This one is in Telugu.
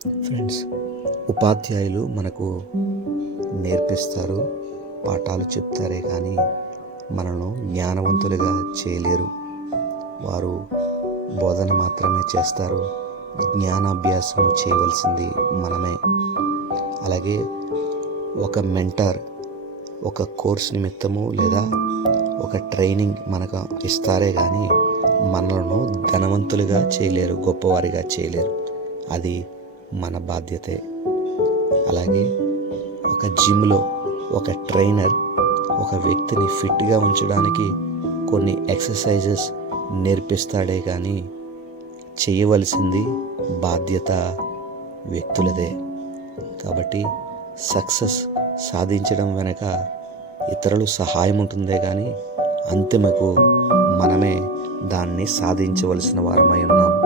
ఫ్రెండ్స్, ఉపాధ్యాయులు మనకు నేర్పిస్తారు, పాఠాలు చెప్తారే కానీ మనను జ్ఞానవంతులుగా చేయలేరు. వారు బోధన మాత్రమే చేస్తారు, జ్ఞానాభ్యాసం చేయవలసింది మనమే. అలాగే ఒక మెంటర్ ఒక కోర్స్ నిమిత్తము లేదా ఒక ట్రైనింగ్ మనకు ఇస్తారే కానీ మనలను ధనవంతులుగా చేయలేరు, గొప్పవారిగా చేయలేరు. అది మన బాధ్యతే. అలాగే ఒక జిమ్లో ఒక ట్రైనర్ ఒక వ్యక్తిని ఫిట్గా ఉంచడానికి కొన్ని ఎక్సర్సైజెస్ నేర్పిస్తాడే కానీ చేయవలసింది బాధ్యత వ్యక్తులదే. కాబట్టి సక్సెస్ సాధించడం వెనక ఇతరులు సహాయం ఉంటుందే కానీ అంతిమకు మనమే దాన్ని సాధించవలసిన వారమై ఉన్నాం.